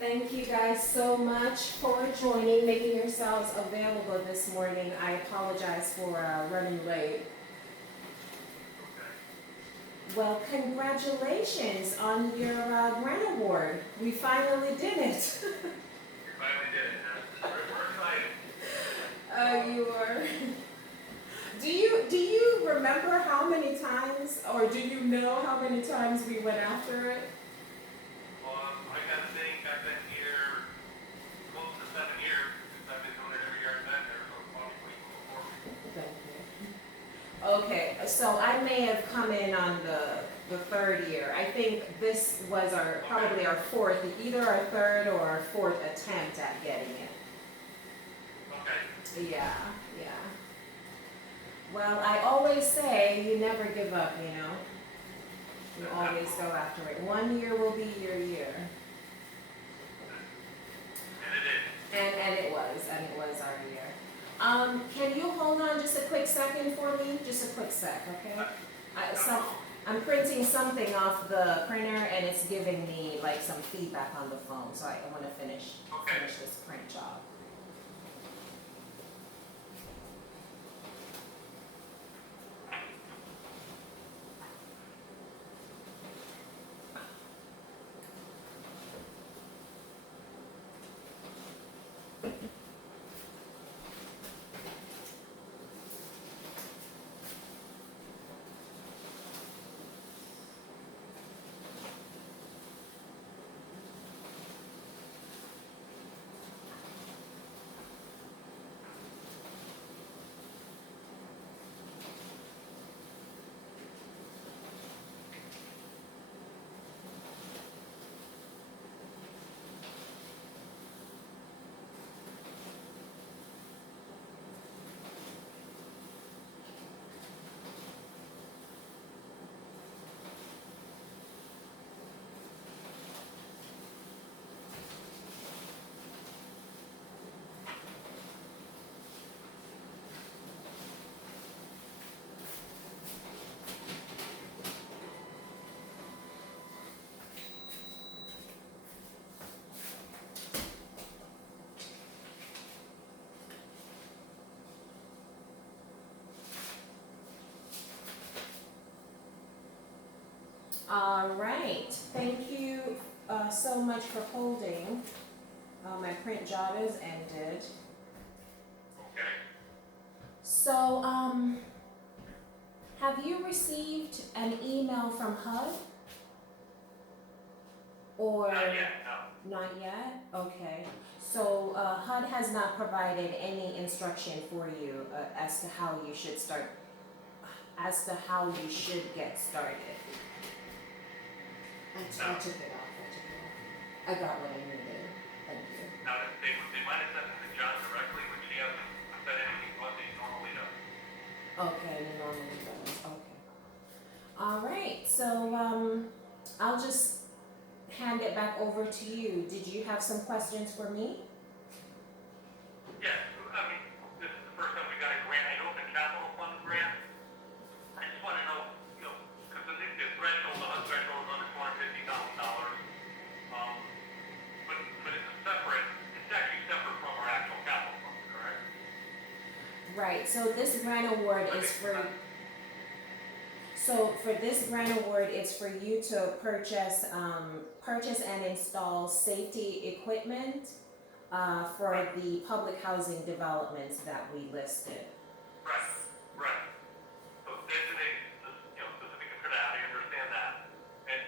Thank you guys so much for joining, making yourselves available this morning. I apologize for running late. Well, congratulations on your grant award. We finally did it. We finally did it. We're excited. You are. Do you remember how many times, or do you know how many times we went after it? I got to think I've been here close to 7 years since I've been doing it every year I've been there, so probably before. Thank you. Okay, so I may have come in on the third year. I think this was probably our fourth, either our third or our fourth attempt at getting it. Okay. Yeah, yeah. Well, I always say you never give up, you know. You always go after it. 1 year will be your year. And it is. And it was our year. Can you hold on just a quick second for me? Just a quick sec, okay? I'm printing something off the printer and it's giving me like some feedback on the phone, so I want to finish this print job. All right, thank you so much for holding. My print job is ended. Okay. So, have you received an email from HUD? Or Not yet, no. not yet? Okay. So HUD has not provided any instruction for you as to how you should start, as to how you should get started. I took it off. I got what I needed. Thank you. Now, they might have sent it to John directly, which he hasn't said anything what they normally do. Okay, the normally does. Okay. All right. So I'll just hand it back over to you. Did you have some questions for me? Yes, I mean, this is the first time we got a grant. I know it's a capital fund grant. I just want to know, because I think the threshold, the HUD threshold is under $250,000. But it's actually separate from our actual capital fund, correct? Right. So this grant award is for. So for this grant award, it's for you to purchase and install safety equipment for the public housing developments that we listed. Right. So designated, specific for that, I understand that. And,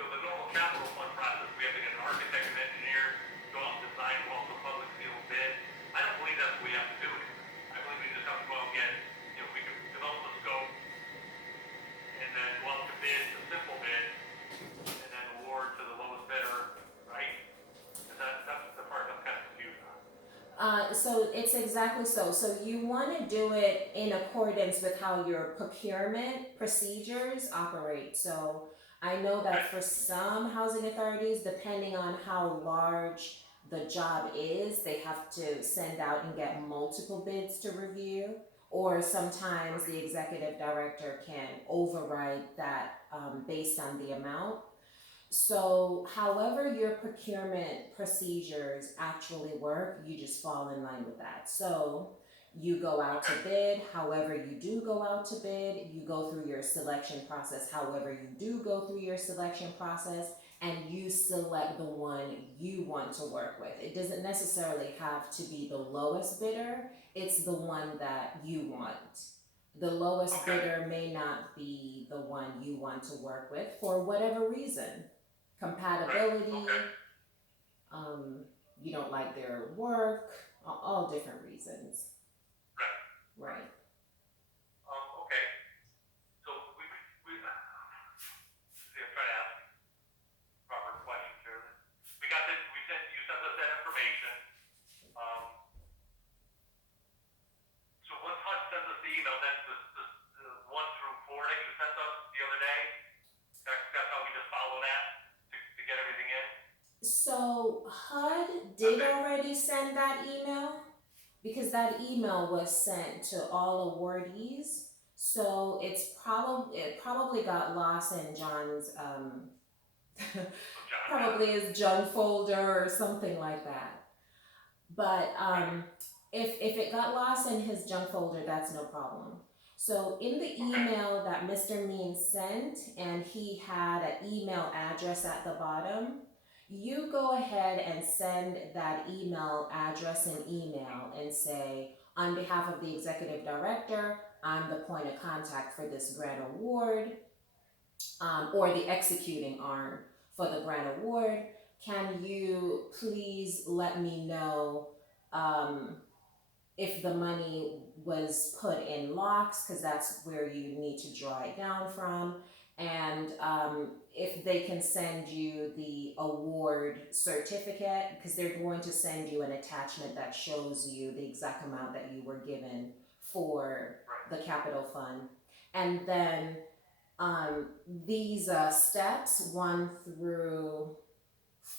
the normal capital fund process, we have to get an architect and engineer, go out and design, go out to public field bid. I don't believe that's what we have to do here. I believe we just have to go out and get, we can develop the scope, and then go out to bid, the simple bid, and then award to the lowest bidder, right? And that's the part I'm kind of confused on. So it's exactly so. So you want to do it in accordance with how your procurement procedures operate. So I know that for some housing authorities, depending on how large the job is, they have to send out and get multiple bids to review. Or sometimes the executive director can override that based on the amount. So, however your procurement procedures actually work, you just fall in line with that. So, you go out to Okay, bid, however you do go out to bid, you go through your selection process, however you do go through your selection process, and you select the one you want to work with. It doesn't necessarily have to be the lowest bidder, it's the one that you want. The lowest okay, bidder may not be the one you want to work with for whatever reason. right, okay, Compatibility, um, you don't like their work, all different reasons. right. Right. Okay, so see, I'm trying to ask proper questions here. You sent us that information. Um, so once Hunt sends us the email, then the 1 through 4 that you sent us the other day, that's how we just follow that to get everything in? So HUD did Okay, already send that email because that email was sent to all awardees. So it probably got lost in John's so John got it. probably his junk folder or something like that. But Okay, if it got lost in his junk folder, that's no problem. So in the okay, email that Mr. Means sent, and he had an email address at the bottom, you go ahead and send that email address and email and say, on behalf of the executive director, I'm the point of contact for this grant award, or the executing arm for the grant award. Can you please let me know um, if the money was put in locks, because that's where you need to draw it down from, and if they can send you the award certificate, because they're going to send you an attachment that shows you the exact amount that you were given for right, the capital fund. And then these steps 1 through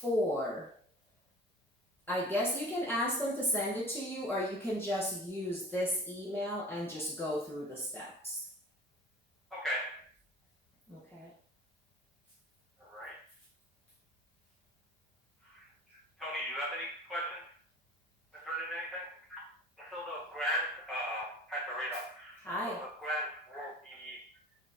4, I guess you can ask them to send it to you, or you can just use this email and just go through the steps. okay, Okay. all right. Tony, do you have any questions concerning anything? So the grant, hi Sarita. So Hi. the grant will be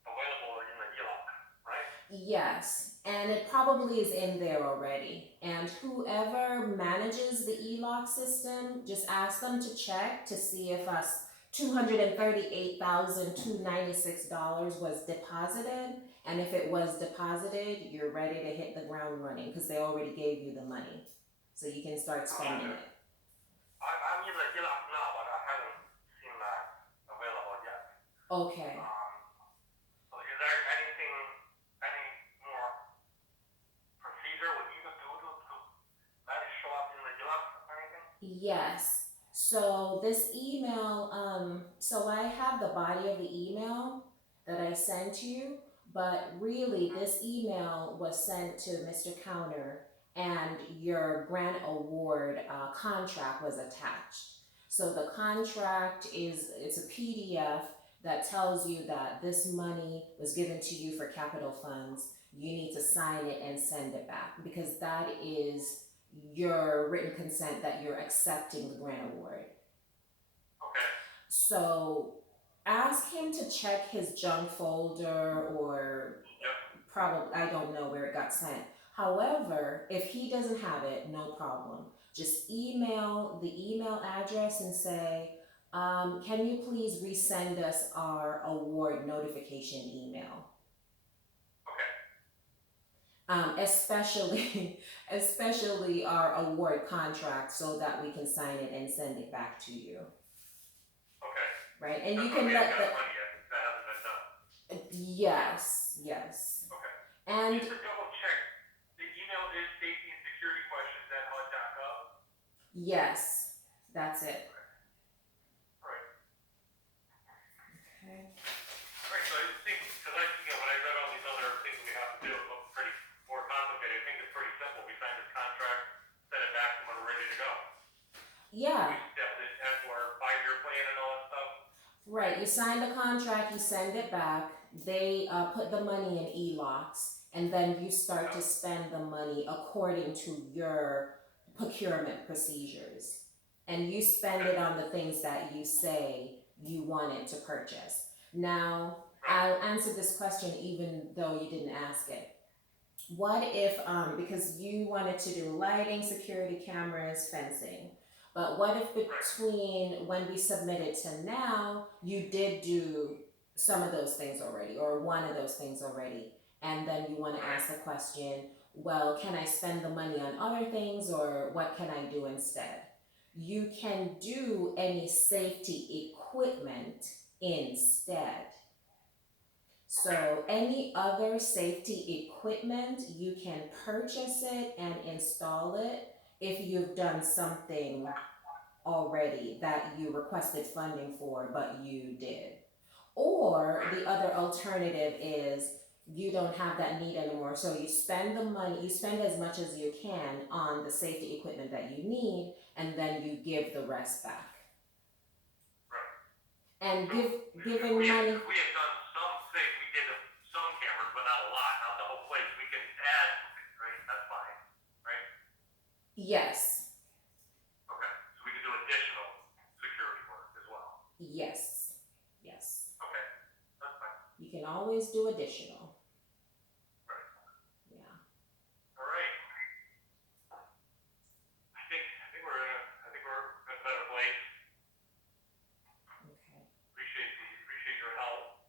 available in the ELOC, right? Yes, and it probably is in there already. And whoever manages the e-lock system, just ask them to check to see if us $238,296 was deposited. And if it was deposited, you're ready to hit the ground running because they already gave you the money. So you can start spending Gotcha. it. I'm in the ELOC now, but I haven't seen that available yet. Okay. So is there any more procedure we need to do to let it show up in the ELOC or anything? Yes. So this email, so I have the body of the email that I sent you, but really this email was sent to Mr. Counter and your grant award contract was attached. So the contract it's a PDF that tells you that this money was given to you for capital funds. You need to sign it and send it back because that is your written consent that you're accepting the grant award. Okay, So ask him to check his junk folder or yep, probably, I don't know where it got sent. However, if he doesn't have it, no problem. Just email the email address and say, can you please resend us our award notification email? okay, Especially our award contract so that we can sign it and send it back to you, okay. right? And you That's why can we let haven't the, got money yet, that hasn't been done. yes. Okay. And Just to double check, the email is safety and security questions at HUD.gov? yes, that's it. Right. Okay. Alright, so I think, because when I read all these other things we have to do, it looks pretty more complicated. I think it's pretty simple. We sign this contract, send it back, and we're ready to go. Yeah, We step it into our 5-year plan and all that stuff. right. You sign the contract, you send it back. They put the money in e-locks, and then you start to spend the money according to your procurement procedures. And you spend it on the things that you say you wanted to purchase. Now, I'll answer this question even though you didn't ask it. What if, because you wanted to do lighting, security cameras, fencing, but what if between when we submitted to now, you did do some of those things already, or one of those things already, and then you want to ask the question, well, can I spend the money on other things, or what can I do instead? You can do any safety equipment instead. So any other safety equipment, you can purchase it and install it if you've done something already that you requested funding for, but you did. Or the other alternative is you don't have that need anymore, so you spend the money, you spend as much as you can on the safety equipment that you need, and then you give the rest back. And giving We money. have done some things, we did some cameras, but not a lot, not the whole place. We can add something, right? That's fine, right? Yes. Okay, so we can do additional security work as well. Yes. Yes. Okay, that's fine. You can always do additional. Right. Yeah. All right. I think we're in a better place. Okay. Appreciate your help.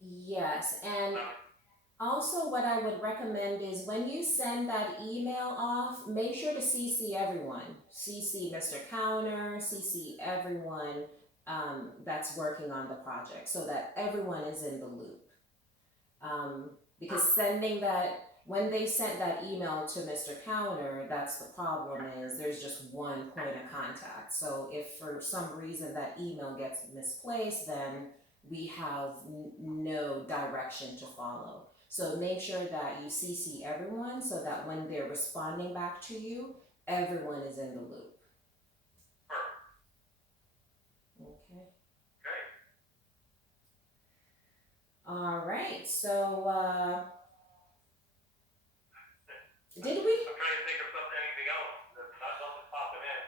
Yes, and also what I would recommend is when you send that email off, make sure to CC everyone. CC Mr. Cowner, CC everyone that's working on the project so that everyone is in the loop. Because sending that, when they sent that email to Mr. Cowner, that's the problem, is there's just one point of contact. So if for some reason that email gets misplaced, then we have no direction to follow. So make sure that you CC everyone so that when they're responding back to you, everyone is in the loop. Okay. Okay. All right. So did we? I'm trying to think of anything else. There's not something popping in.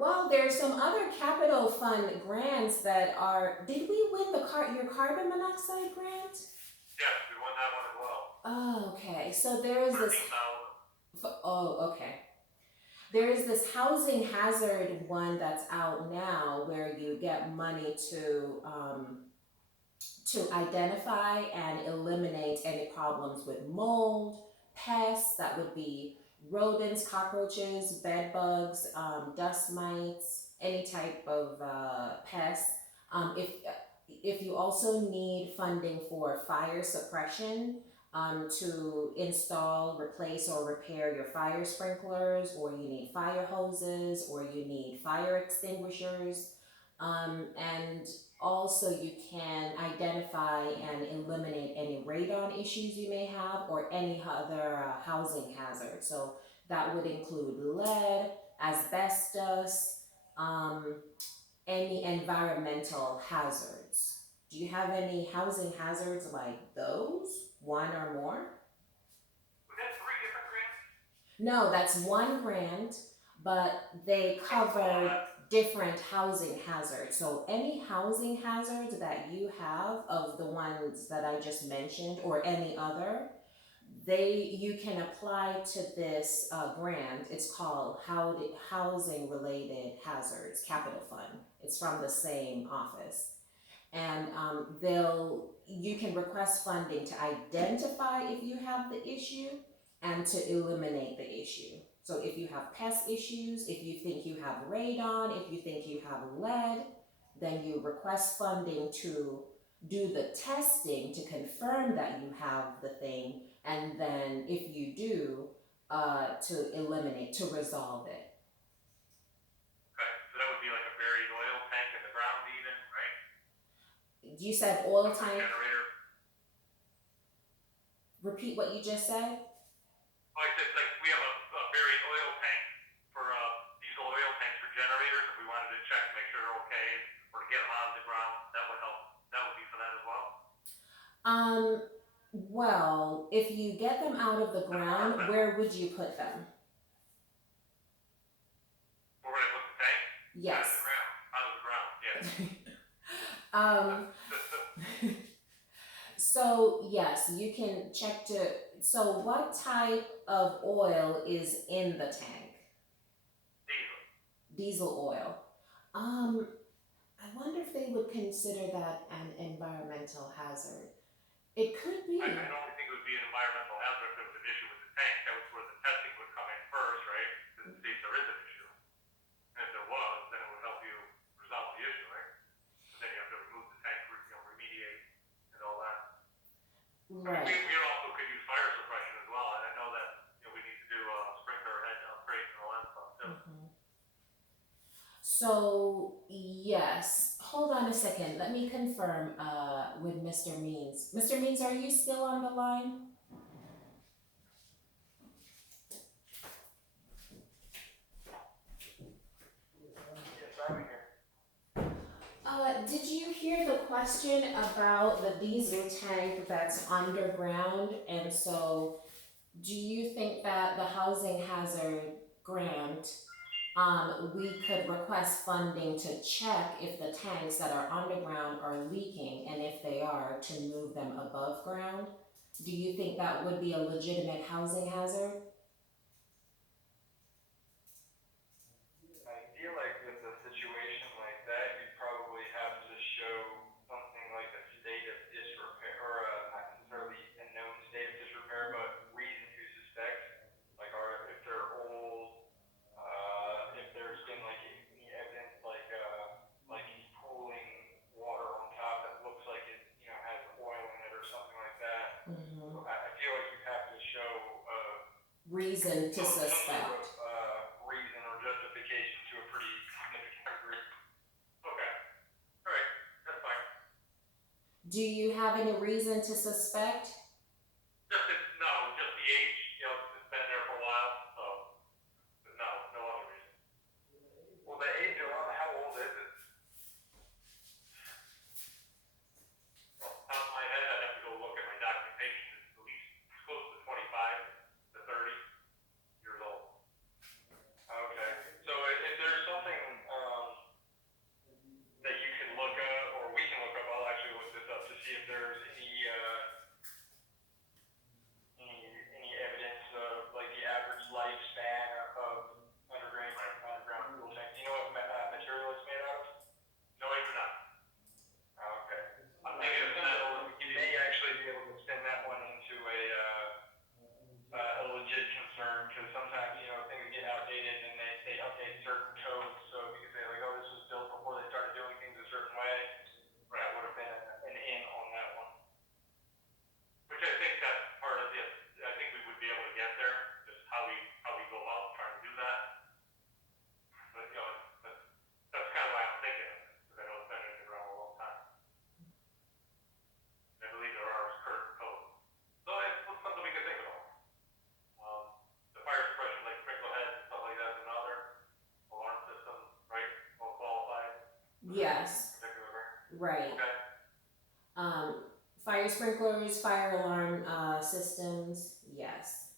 Well, there's some other capital fund grants that are. Did we win your carbon monoxide grant? Yes, we won that one as well. Oh, okay. So there is this. 13,000. Oh, okay. There is this housing hazard one that's out now where you get money to identify and eliminate any problems with mold, pests. That would be rodents, cockroaches, bed bugs, dust mites, any type of pests. If you also need funding for fire suppression, to install, replace, or repair your fire sprinklers, or you need fire hoses, or you need fire extinguishers, and also you can identify and eliminate any radon issues you may have or any other housing hazard. So that would include lead, asbestos, any environmental hazards. Do you have any housing hazards like those? One or more? Was that 3 different grants? No, that's one grant, but they cover different housing hazards. So any housing hazards that you have of the ones that I just mentioned or any other, you can apply to this grant. It's called Housing Related Hazards Capital Fund. It's from the same office. And you can request funding to identify if you have the issue and to eliminate the issue. So if you have pest issues, if you think you have radon, if you think you have lead, then you request funding to do the testing to confirm that you have the thing, and then if you do, to eliminate, to resolve it. Okay, so that would be like a buried oil tank in the ground even, right? You said oil tank? Generator. Repeat what you just said? Oh, I said like we have a buried oil tank for diesel oil tanks for generators. If we wanted to check to make sure they're okay or to get them out of the ground, that would help. That would be for that as well. Well, if you get them out of the ground, where would you put them? Where would I put the tank? Yes. Out of the ground, yeah. So yes, you can check to, so what type of oil is in the tank? Diesel oil. I wonder if they would consider that an environmental hazard. It could be. I don't think it would be an environmental hazard if there was an issue with the tank. That was where the testing would come in first, right? To see if there is an issue. And if there was, then it would help you resolve the issue, right? But then you have to remove the tank, remediate and all that. Right. We also could use fire suppression as well, and I know that we need to do sprinkler head upgrades and all that stuff too. So yes, hold on a second. Let me confirm with Mr. Means. Mr. Means, are you still on the line? Yes, I'm here. Did you hear the question about the diesel tank that's underground? And so, do you think that the housing hazard grant, we could request funding to check if the tanks that are underground are leaking, and if they are, to move them above ground? Do you think that would be a legitimate housing hazard? I feel like with a situation like that, you'd probably have to show something like a state of disrepair, or not necessarily a known state of disrepair, but reason to suspect, like if they're old, if there's been like any evidence, like any pooling water on top that looks like it, has oil in it or something like that. Mm-hmm. So I feel like you have to show Reason to some suspect. sort of reason or justification to a pretty significant degree. Okay. All right. That's fine. Do you have any reason to suspect? Just the age. It's been there for a while, so no other reason. Well, the age around, how old is it? Off the top of my head, I'd have to go look at my documentation. It's at least close to 25 to 30 years old. Okay. So if there's something that you can look up, or we can look up, I'll actually look this up to see if there's any evidence of like the average lifespan of underground fuel tank. Do you know what material it's made out of? No, I do not. Oh, okay. I'm thinking of that. You may actually be able to extend that one into a legit concern, because sometimes things get outdated and they update certain codes. So you can say like, oh, this was built before they started doing things a certain way. That would have been an in on that one. Which I think that's part of it. I think we would be able to get there. Just how we go about trying to do that. But that's kind of why I'm thinking of it, because I know it's been in the ground a long time. I believe there are current codes. So it's something we can think about. The fire suppression, like sprinkler heads and stuff like that, is another alarm system, right? All qualified. Yes. Particular grant. Right. Okay. Fire sprinklers, fire alarm systems, yes.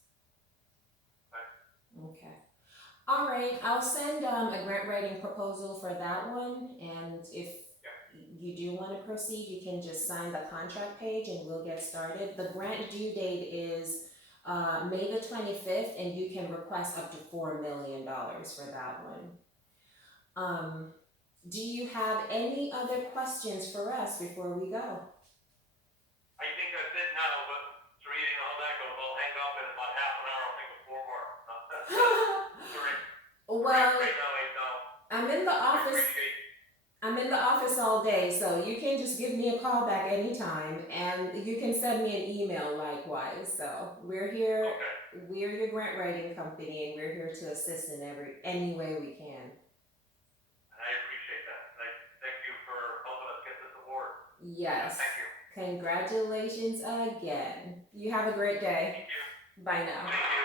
Okay. All right, I'll send a grant writing proposal for that one, and if you do want to proceed, you can just sign the contract page and we'll get started. The grant due date is May the 25th, and you can request up to $4 million for that one. Do you have any other questions for us before we go? I think that's it now, but it's reading all that goes. I'll hang up in about half an hour. I'll think of 4 more. Well, Right now, I'm in the office. appreciate. I'm in the office all day, so you can just give me a call back anytime, and you can send me an email likewise. So we're here. Okay. We're your grant writing company, and we're here to assist in any way we can. I appreciate that. Thank you for helping us get this award. Yes. Thank you. Congratulations again. You have a great day. Thank you. Bye now. Thank you.